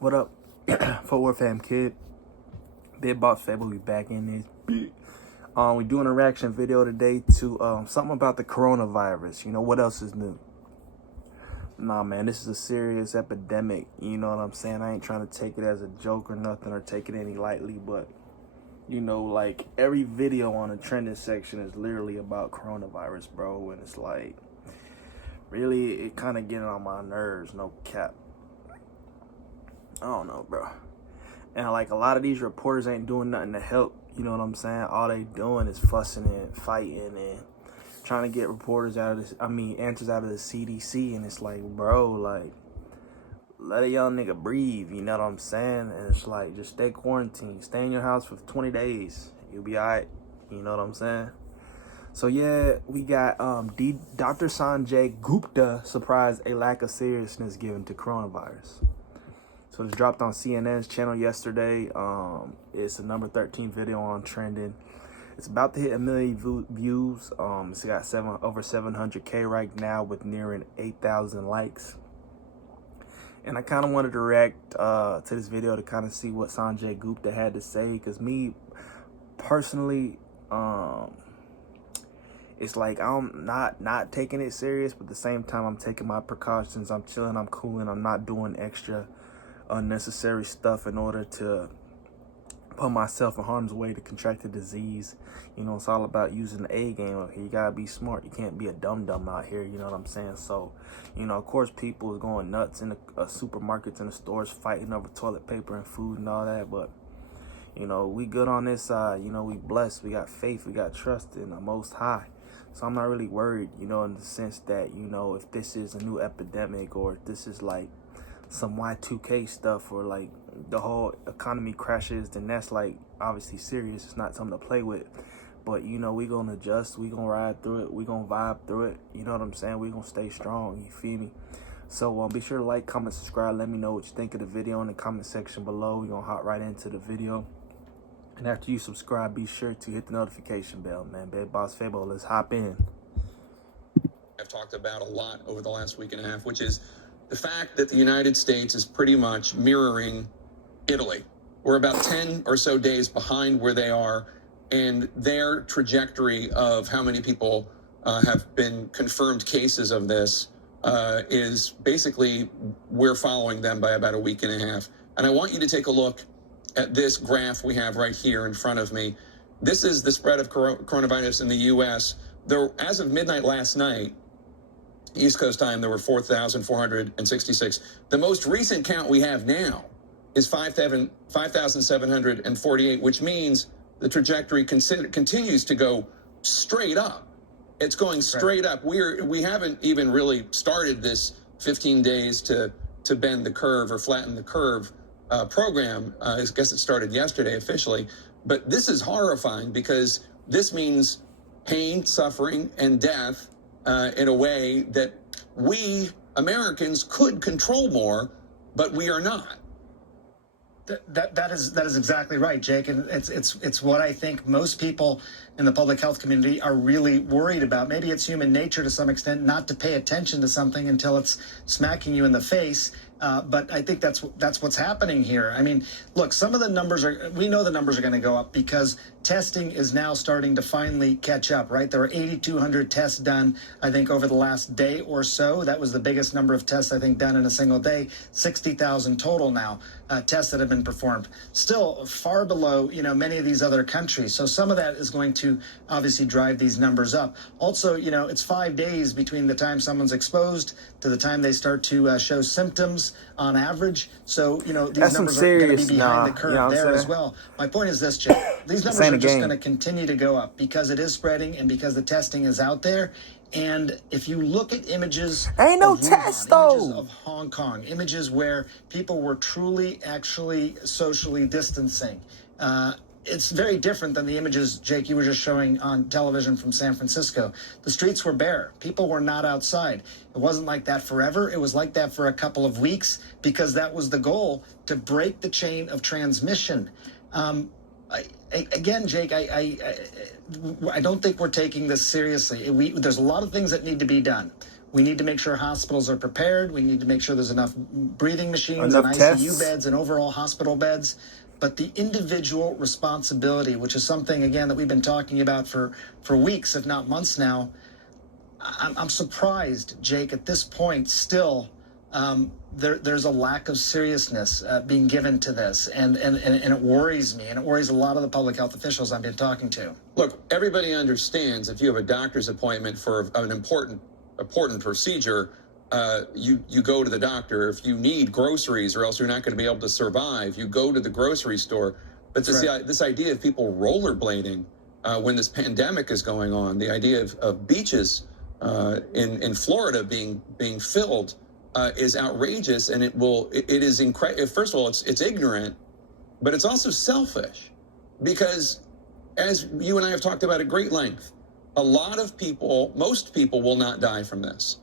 What up, Forward Fam Kid? Big Boss Fable, we back in this. We doing a reaction video today to something about the coronavirus. You know, what else is new? Nah, man, this is a serious epidemic. You know what I'm saying? I ain't trying to take it as a joke or nothing or take it any lightly, but you know, like every video on the trending section is literally about coronavirus, bro. And it's like, really, it kind of getting on my nerves, no cap. I don't know, bro. And like a lot of these reporters ain't doing nothing to help. You know what I'm saying? All they doing is fussing and fighting and trying to get reporters out of this. Answers out of the CDC. And it's like, bro, like, let a young nigga breathe. You know what I'm saying? And it's like, just stay quarantined. Stay in your house for 20 days. You'll be all right. You know what I'm saying? So yeah, we got Dr. Sanjay Gupta surprised a lack of seriousness given to coronavirus. So this dropped on CNN's channel yesterday. It's the number 13 video on trending. It's about to hit 1 million views. It's got over 700K right now with nearing 8,000 likes. And I kind of wanted to react to this video to kind of see what Sanjay Gupta had to say. Because me, personally, it's like I'm not taking it serious. But at the same time, I'm taking my precautions. I'm chilling, I'm cooling. I'm not doing extra unnecessary stuff in order to put myself in harm's way to contract the disease. You know, it's all about using the A game out here. You gotta be smart. You can't be a dum-dum out here, you know what I'm saying? So, you know, of course people is going nuts in the supermarkets and the stores fighting over toilet paper and food and all that, but you know, we good on this side. You know, we blessed, we got faith, we got trust in the Most High. So I'm not really worried, you know, in the sense that, you know, if this is a new epidemic or if this is like some Y2K stuff or like the whole economy crashes, then that's like obviously serious. It's not something to play with. But you know, we gonna adjust, we gonna ride through it, we gonna vibe through it. You know what I'm saying? We gonna stay strong, you feel me? So be sure to like, comment, subscribe. Let me know what you think of the video in the comment section below. We're gonna hop right into the video. And after you subscribe, be sure to hit the notification bell, man. Big Boss Fable, let's hop in. I've talked about a lot over the last week and a half, which is the fact that the United States is pretty much mirroring Italy. We're about 10 or so days behind where they are, and their trajectory of how many people have been confirmed cases of this is basically, we're following them by about a week and a half. And I want you to take a look at this graph we have right here in front of me. This is the spread of coronavirus in the U.S. There, as of midnight last night, East Coast time, there were 4,466. The most recent count we have now is 5,748, which means the trajectory continues to go straight up. It's going straight up. We haven't even really started this 15 days to bend the curve or flatten the curve program. I guess it started yesterday officially. But this is horrifying because this means pain, suffering, and death in a way that we Americans could control more, but we are not. That is exactly right, Jake, and it's what I think most people in the public health community are really worried about. Maybe it's human nature to some extent not to pay attention to something until it's smacking you in the face. But I think that's what's happening here. I mean, look, some of the numbers we know the numbers are going to go up because testing is now starting to finally catch up, right? There were 8,200 tests done, I think, over the last day or so. That was the biggest number of tests, I think, done in a single day. 60,000 total now, tests that have been performed. Still far below, you know, many of these other countries. So some of that is going to obviously drive these numbers up. Also, you know, it's 5 days between the time someone's exposed to the time they start to show symptoms on average. So, you know, these numbers are going to be behind the curve there as well. My point is this, Jake. These numbers are just going to continue to go up because it is spreading and because the testing is out there. And if you look at images ain't no of test Wuhan, though. images of Hong Kong, images where people were truly actually socially distancing, it's very different than the images, Jake, you were just showing on television from San Francisco. The streets were bare. People were not outside. It wasn't like that forever. It was like that for a couple of weeks because that was the goal, to break the chain of transmission. Again, Jake, I don't think we're taking this seriously. There's a lot of things that need to be done. We need to make sure hospitals are prepared. We need to make sure there's enough breathing machines Enough and ICU tests. beds and overall hospital beds. But the individual responsibility, which is something, again, that we've been talking about for weeks, if not months now, I'm surprised, Jake, at this point still there's a lack of seriousness being given to this. And it worries me, and it worries a lot of the public health officials I've been talking to. Look, everybody understands if you have a doctor's appointment for an important procedure, you go to the doctor. If you need groceries or else you're not going to be able to survive, you go to the grocery store. But this idea of people rollerblading when this pandemic is going on, the idea of beaches in Florida being filled is outrageous, and it is incredible. First of all, it's ignorant, but it's also selfish, because as you and I have talked about at great length, a lot of people, most people will not die from this.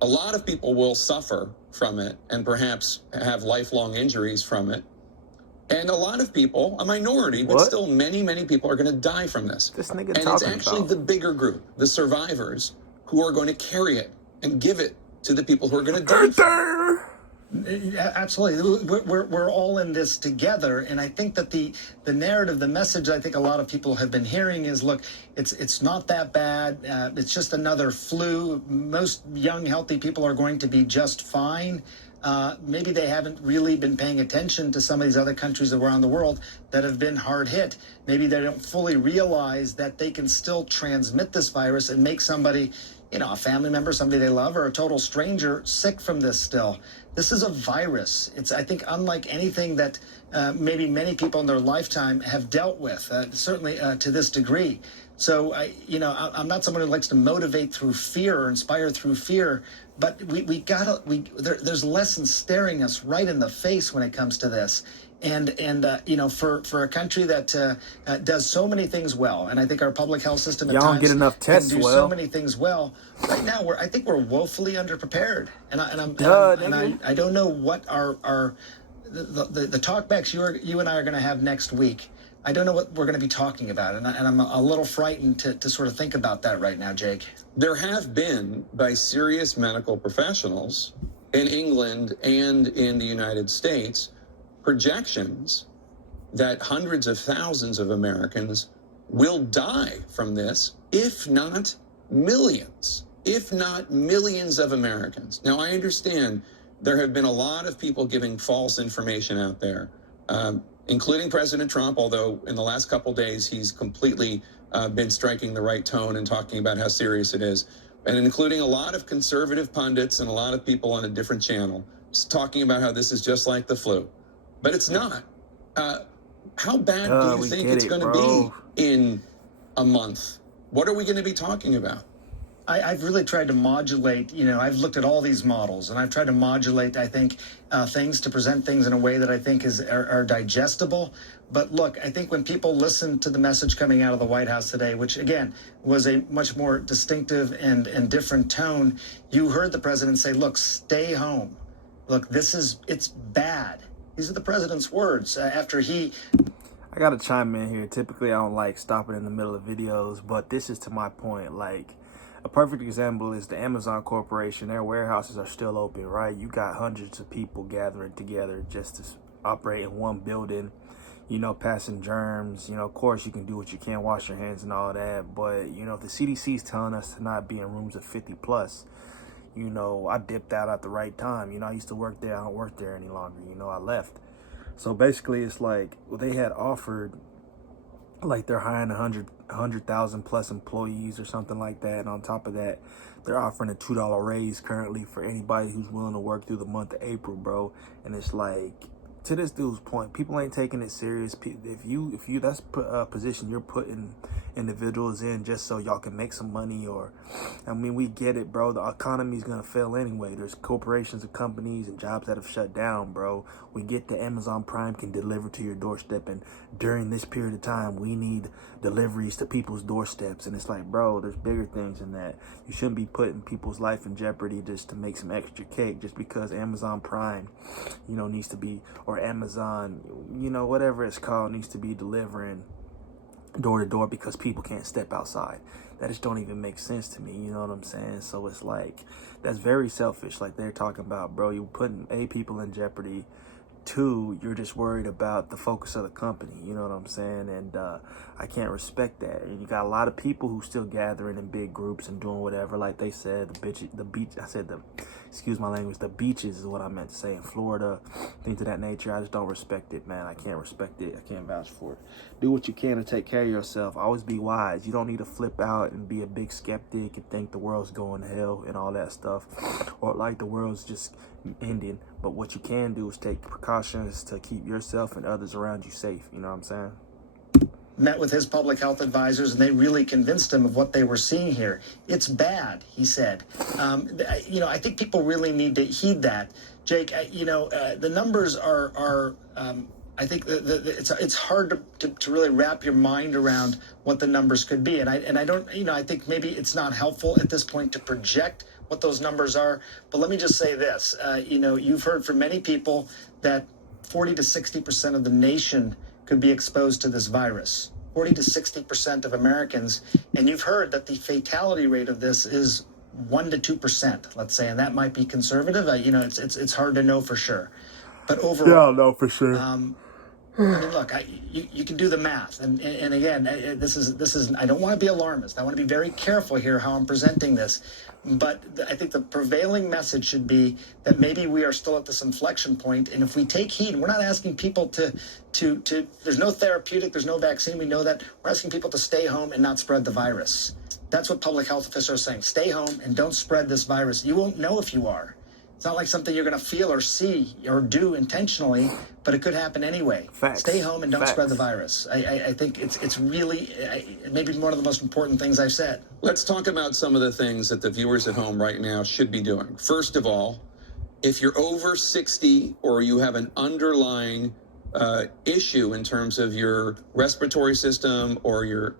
A lot of people will suffer from it and perhaps have lifelong injuries from it. And a lot of people, a minority, but still many, many people are going to die from this. This nigga and it's actually the bigger group, the survivors, who are going to carry it and give it to the people who are going to die from it. Absolutely. We're all in this together. And I think that the narrative, the message I think a lot of people have been hearing is, look, it's not that bad. It's just another flu. Most young, healthy people are going to be just fine. Maybe they haven't really been paying attention to some of these other countries around the world that have been hard hit. Maybe they don't fully realize that they can still transmit this virus and make somebody, a family member, somebody they love, or a total stranger sick from this still. This is a virus. It's, I think, unlike anything that maybe many people in their lifetime have dealt with, certainly to this degree. So, I'm not someone who likes to motivate through fear or inspire through fear, but there's lessons staring us right in the face when it comes to this. And for a country that does so many things well, and I think our public health system at times get enough tests can do so many things well. Right now, I think we're woefully underprepared, and I don't know what the talkbacks you and I are going to have next week. I don't know what we're going to be talking about, and I'm a little frightened to sort of think about that right now, Jake. There have been, by serious medical professionals in England and in the United States, projections that hundreds of thousands of Americans will die from this, if not millions of Americans. Now, I understand there have been a lot of people giving false information out there, including President Trump, although in the last couple days he's completely been striking the right tone and talking about how serious it is, and including a lot of conservative pundits and a lot of people on a different channel talking about how this is just like the flu. But it's not. How bad do you think it's going to be in a month? What are we going to be talking about? I've really tried to modulate, I've looked at all these models, and I've tried to modulate, I think, things to present things in a way that I think are digestible. But look, I think when people listen to the message coming out of the White House today, which, again, was a much more distinctive and different tone, you heard the president say, look, stay home. Look, it's bad. These are the president's words after he... I got to chime in here. Typically, I don't like stopping in the middle of videos, but this is to my point. Like, a perfect example is the Amazon Corporation. Their warehouses are still open, right? You got hundreds of people gathering together just to operate in one building, passing germs. Of course, you can do what you can, wash your hands and all that. But, if the CDC is telling us to not be in rooms of 50 plus, I dipped out at the right time. I used to work there. I don't work there any longer. I left. So basically, it's like they had offered, like they're hiring 100,000 plus employees or something like that. And on top of that, they're offering a $2 raise currently for anybody who's willing to work through the month of April, bro. And it's like, to this dude's point, people ain't taking it serious. If you that's a position you're putting individuals in just so y'all can make some money, or, we get it, bro. The economy's gonna fail anyway. There's corporations and companies and jobs that have shut down, bro. We get that Amazon Prime can deliver to your doorstep, and during this period of time, we need deliveries to people's doorsteps. And it's like, bro, there's bigger things than that. You shouldn't be putting people's life in jeopardy just to make some extra cake, just because Amazon Prime, needs to be, or Amazon, whatever it's called, needs to be delivering door to door because people can't step outside. That just don't even make sense to me. You know what I'm saying? So it's like, that's very selfish. Like they're talking about, bro, you're putting people in jeopardy. Two, you're just worried about the focus of the company. You know what I'm saying? And I can't respect that. And you got a lot of people who still gathering in big groups and doing whatever. Like they said, excuse my language, the beaches is what I meant to say in Florida, things of that nature. I just don't respect it, man. I can't respect it. I can't vouch for it. Do what you can to take care of yourself. Always be wise. You don't need to flip out and be a big skeptic and think the world's going to hell and all that stuff, or like the world's just ending. But what you can do is take precautions to keep yourself and others around you safe. You know what I'm saying? Met with his public health advisors, and they really convinced him of what they were seeing here. It's bad, he said. I think people really need to heed that. Jake, the numbers are I think it's hard to really wrap your mind around what the numbers could be. And I don't, I think maybe it's not helpful at this point to project what those numbers are. But let me just say this, you've heard from many people that 40 to 60% of the nation could be exposed to this virus. 40 to 60% of Americans. And you've heard that the fatality rate of this is 1 to 2%, let's say, and that might be conservative. It's hard to know for sure. But overall, Yeah, I know for sure. I mean, look, you can do the math, and again, this is. I don't want to be alarmist. I want to be very careful here how I'm presenting this, but I think the prevailing message should be that maybe we are still at this inflection point, and if we take heed, we're not asking people to. There's no therapeutic, there's no vaccine. We know that. We're asking people to stay home and not spread the virus. That's what public health officials are saying. Stay home and don't spread this virus. You won't know if you are. It's not like something you're going to feel or see or do intentionally, but it could happen anyway. Facts. Stay home and don't spread the virus. I think it's really maybe one of the most important things I've said. Let's talk about some of the things that the viewers at home right now should be doing. First of all, if you're over 60 or you have an underlying issue in terms of your respiratory system or your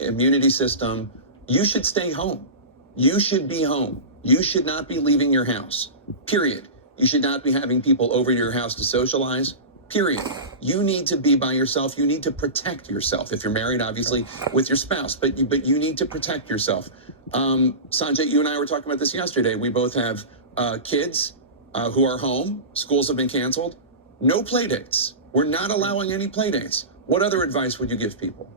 immunity system, you should stay home. You should be home. You should not be leaving your house, period. You should not be having people over to your house to socialize, period. You need to be by yourself. You need to protect yourself. If you're married, obviously, with your spouse, but you need to protect yourself. Sanjay, you and I were talking about this yesterday. We both have kids who are home. Schools have been canceled. No play dates. We're not allowing any play dates. What other advice would you give people?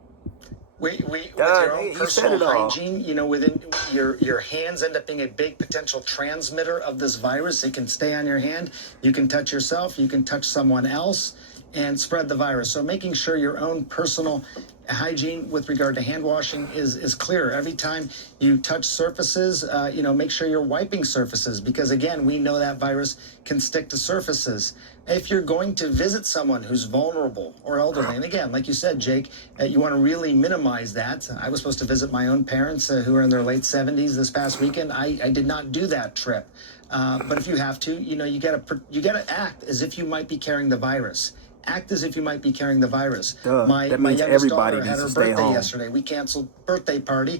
With your own personal hygiene, within your hands end up being a big potential transmitter of this virus. It can stay on your hand. You can touch yourself. You can touch someone else and spread the virus. So making sure your own personal hygiene with regard to hand washing is clear. Every time you touch surfaces, make sure you're wiping surfaces, because again, we know that virus can stick to surfaces. If you're going to visit someone who's vulnerable or elderly, and again, like you said, Jake, you want to really minimize that. I was supposed to visit my own parents who are in their late 70s this past weekend. I did not do that trip. But if you have to, you gotta act as if you might be carrying the virus. Act as if you might be carrying the virus. My youngest daughter had her birthday yesterday. We canceled birthday party.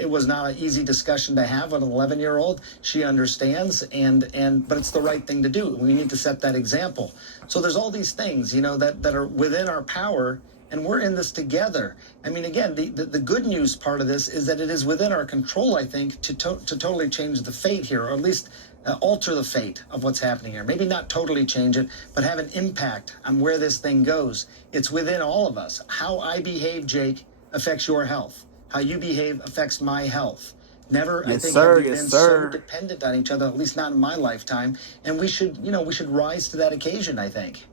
It was not an easy discussion to have with an 11-year-old. She understands, but it's the right thing to do. We need to set that example. So there's all these things, that are within our power, and we're in this together. I mean, again, the good news part of this is that it is within our control, I think, to totally change the fate here, or at least alter the fate of what's happening here. Maybe not totally change it, but have an impact on where this thing goes. It's within all of us. How I behave, Jake, affects your health. How you behave affects my health. Never, I think, have we been so dependent on each other, at least not in my lifetime. And we should rise to that occasion, I think.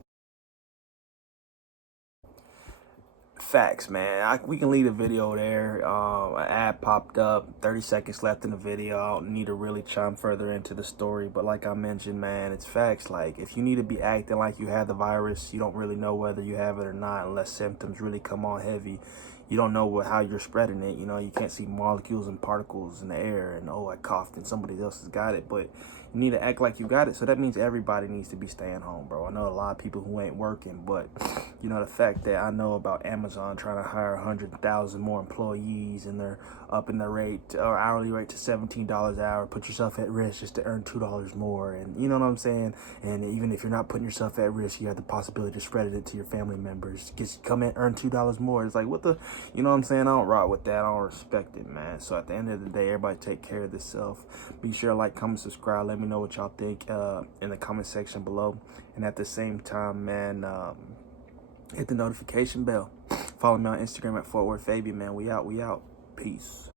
Facts, man. We can leave the video there. An ad popped up, 30 seconds left in the video. I don't need to really chime further into the story, but like I mentioned, man, it's facts. Like, if you need to be acting like you have the virus, you don't really know whether you have it or not unless symptoms really come on heavy. You don't know how you're spreading it. You can't see molecules and particles in the air and, oh, I coughed and somebody else has got it. But You need to act like you got it. So that means everybody needs to be staying home, bro. I know a lot of people who ain't working, but you know, the fact that I know about Amazon trying to hire 100,000 more employees, and they're upping the rate or hourly rate to $17 an hour. Put yourself at risk just to earn $2 more, and you know what I'm saying. And even if you're not putting yourself at risk, you have the possibility to spread it to your family members. Just come in, earn $2 more. It's like, what the, you know what I'm saying? I don't rock with that. I don't respect it, man. So at the end of the day, everybody take care of themselves. Be sure to like, comment, subscribe. Let me know what y'all think in the comment section below. And at the same time, man, hit the notification bell. Follow me on Instagram at Fort Worth Fabian, man. We out. Peace.